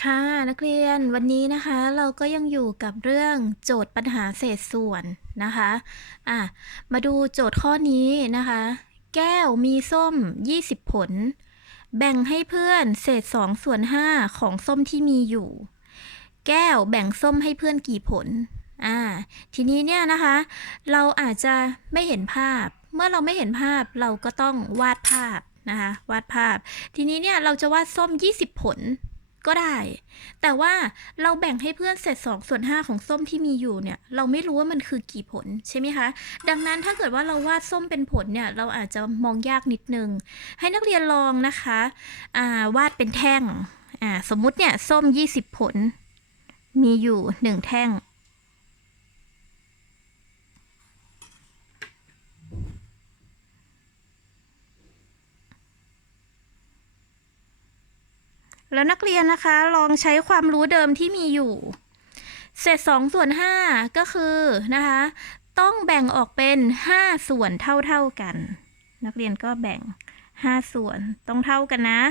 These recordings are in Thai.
ค่ะ นักเรียนวันนี้นะคะเราก็ยังอยู่กับเรื่องโจทย์ปัญหาเศษส่วนนะคะอะมาดูโจทย์ข้อนี้นะคะ แก้วมีส้ม 20 ผล แบ่งให้เพื่อนเศษ2ส่วน 5 ของส้มที่มีอยู่ แก้วแบ่งส้มให้เพื่อนกี่ผลอ่าทีนี้เนี่ยนะคะ เราอาจจะไม่เห็นภาพ เมื่อเราไม่เห็นภาพเราก็ต้องวาดภาพนะคะวาดภาพ ทีนี้เนี่ยเราจะวาดส้ม 20 ผล ก็ได้ แต่ว่าเราแบ่งให้เพื่อนเสร็จ2ส่วน5ของส้มที่มีอยู่เนี่ย เราไม่รู้ว่ามันคือกี่ผลใช่ไหมคะ ดังนั้นถ้าเกิดว่าเราวาดส้มเป็นผลเนี่ย เราอาจจะมองยากนิดนึง ให้นักเรียนลองนะคะาวาดเป็นแท่ง สมมุติเนี่ย ส้ม 20 ผล มีอยู่ 1 แท่ง แล้วนักเรียนนะคะลองใช้ความรู้เดิมที่มีอยู่ เศษ2ส่วน5ก็คือนะคะ ต้องแบ่งออกเป็น 5 ส่วนเท่าๆกัน นักเรียนก็แบ่ง 5 ส่วนต้องเท่ากันนะ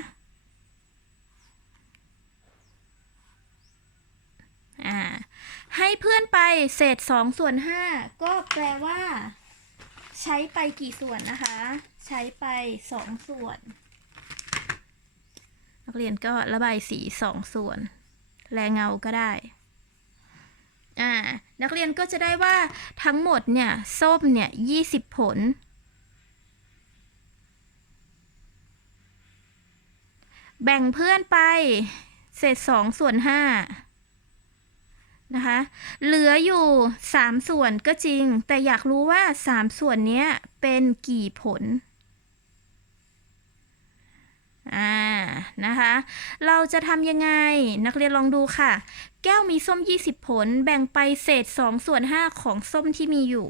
อ่าให้เพื่อนไปเศษ2ส่วน5ก็แปลว่า ใช้ไปกี่ส่วนนะคะ ใช้ไป 2 ส่วน นักเรียนก็ระบายสีสองส่วน แรงเงาก็ได้อ่านักเรียนก็จะได้ว่าทั้งหมดเนี่ย ส้มเนี่ยยี่สิบผล แบ่งเพื่อนไป เศษสองส่วนห้านะคะ เหลืออยู่สามส่วนก็จริง แต่อยากรู้ว่าสามส่วนเนี้ยเป็นกี่ผล อ่านะคะ เราจะทำยังไงนักเรียนลองดูค่ะ แก้วมีส้ม 20 ผล แบ่งไปเศษ 2 ส่วน 5 ของส้มที่มีอยู่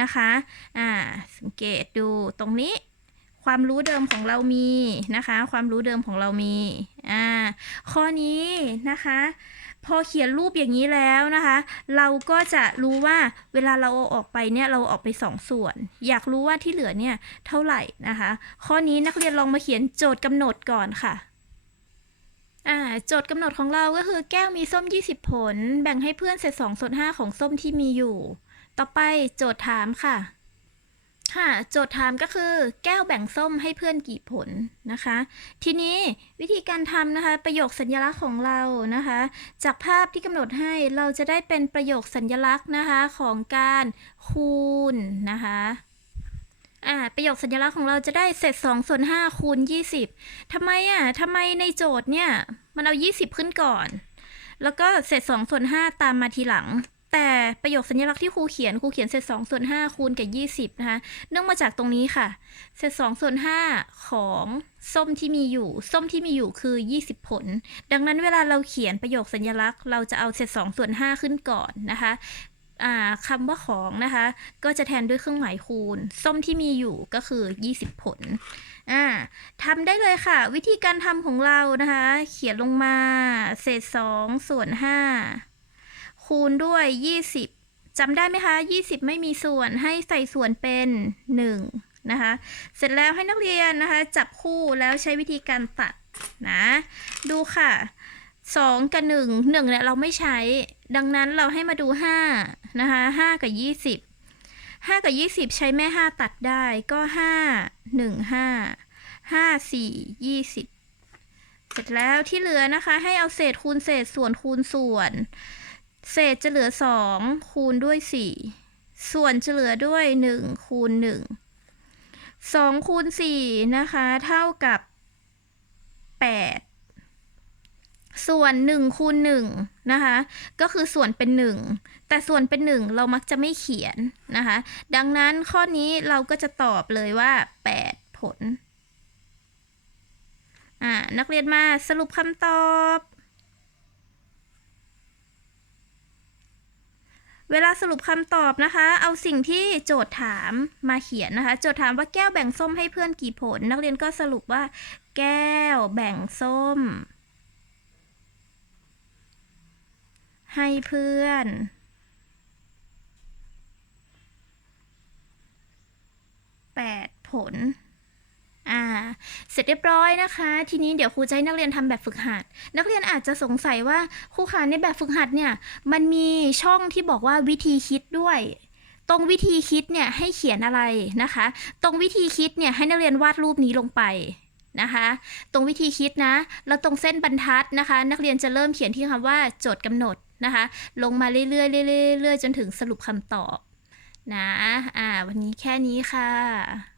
นะคะอ่าสังเกตดูตรงนี้ ความรู้เดิมของเรามีนะคะ ความรู้เดิมของเรามีอ่าข้อนี้นะคะ พอเขียนรูปอย่างนี้แล้วนะคะ เราก็จะรู้ว่าเวลาเราเอาออกไปเนี่ยเราออกไปสองส่วน อยากรู้ว่าที่เหลือเนี่ยเท่าไหร่นะคะ ข้อนี้นักเรียนลองมาเขียนโจทย์กำหนดก่อนค่ะอ่าโจทย์กำหนดของเราก็คือแก้วมีส้ม 20 ผล แบ่งให้เพื่อนเศษ2ส่วน5ของส้มที่มีอยู่ ต่อไปโจทย์ถามค่ะ ค่ะโจทย์ถามก็คือแก้วแบ่งส้มให้เพื่อนกี่ผลนะคะ ทีนี้วิธีการทำนะคะ ประโยคสัญลักษณ์ของเรานะคะ จากภาพที่กำหนดให้เราจะได้เป็นประโยคสัญลักษณ์นะคะของการคูณนะคะอ่าประโยคสัญลักษณ์ของเราจะได้เศษ2ส่วน5คูณ 20ทำไมอะทำไมในโจทย์เนี่ย มันเอา 20 ขึ้นก่อน แล้วก็เศษ2ส่วน5ตามมาทีหลัง แต่ประโยคสัญลักษณ์ที่ครูเขียนครูเขียนเศษ2ส่วน5คูณกับ20นะคะเนื่องมาจากตรงนี้ค่ะ เศษ2ส่วน5ของส้มที่มีอยู่ ส้มที่มีอยู่คือ20ผล ดังนั้นเวลาเราเขียนประโยคสัญลักษณ์ เราจะเอาเศษ2ส่วน5ขึ้นก่อนนะคะอ่าคำว่าของนะคะ ก็จะแทนด้วยเครื่องหมายคูณ ส้มที่มีอยู่ก็คือ 20 ผลอ่าทำได้เลยค่ะ วิธีการทำของเรานะคะ เขียนลงมา เศษ2ส่วน5 คูณด้วย 20จำได้ไหมคะ 20 ไม่มีส่วนให้ใส่ส่วนเป็น 1 นะคะ เสร็จแล้วให้นักเรียนนะคะ จับคู่แล้วใช้วิธีการตัดนะ ดูค่ะ 2 กับ 1 1เนี่ยเราไม่ใช้ ดังนั้นเราให้มาดู 5 นะคะ 5 กับ 20 5 กับ 20 ใช้แม่ 5 ตัดได้ก็ 5 1 5 5 4 20 เสร็จแล้วที่เหลือนะคะ ให้เอาเศษคูณเศษส่วนคูณส่วน เศษจะเหลือ2คูณด้วย4ส่วนจะเหลือด้วย1คูณ1 2คูณ4นะคะ เท่ากับ8ส่วน1คูณ1นะคะ ก็คือส่วนเป็น1แต่ส่วนเป็น1เรามักจะไม่เขียนนะคะ ดังนั้นข้อนี้เราก็จะตอบเลยว่า8ผล อ่า นักเรียนมาสรุปคำตอบ เวลาสรุปคำตอบนะคะ เอาสิ่งที่โจทย์ถามมาเขียนนะคะ โจทย์ถามว่าแก้วแบ่งส้มให้เพื่อนกี่ผล นักเรียนก็สรุปว่า แก้วแบ่งส้ม ให้เพื่อนแปดผล เสร็จเรียบร้อยนะคะ ทีนี้เดี๋ยวครูจะให้นักเรียนทำแบบฝึกหัด นักเรียนอาจจะสงสัยว่าครูขาในแบบฝึกหัดเนี่ย มันมีช่องที่บอกว่าวิธีคิดด้วย ตรงวิธีคิดเนี่ยให้เขียนอะไรนะคะ ตรงวิธีคิดเนี่ยให้นักเรียนวาดรูปนี้ลงไปนะคะตรงวิธีคิดนะ แล้วตรงเส้นบรรทัดนะคะ นักเรียนจะเริ่มเขียนที่คำว่าโจทย์กำหนดนะคะ ลงมาเรื่อยๆเรื่อยๆเรื่อยจนถึงสรุปคำตอบนะอ่าวันนี้แค่นี้ค่ะ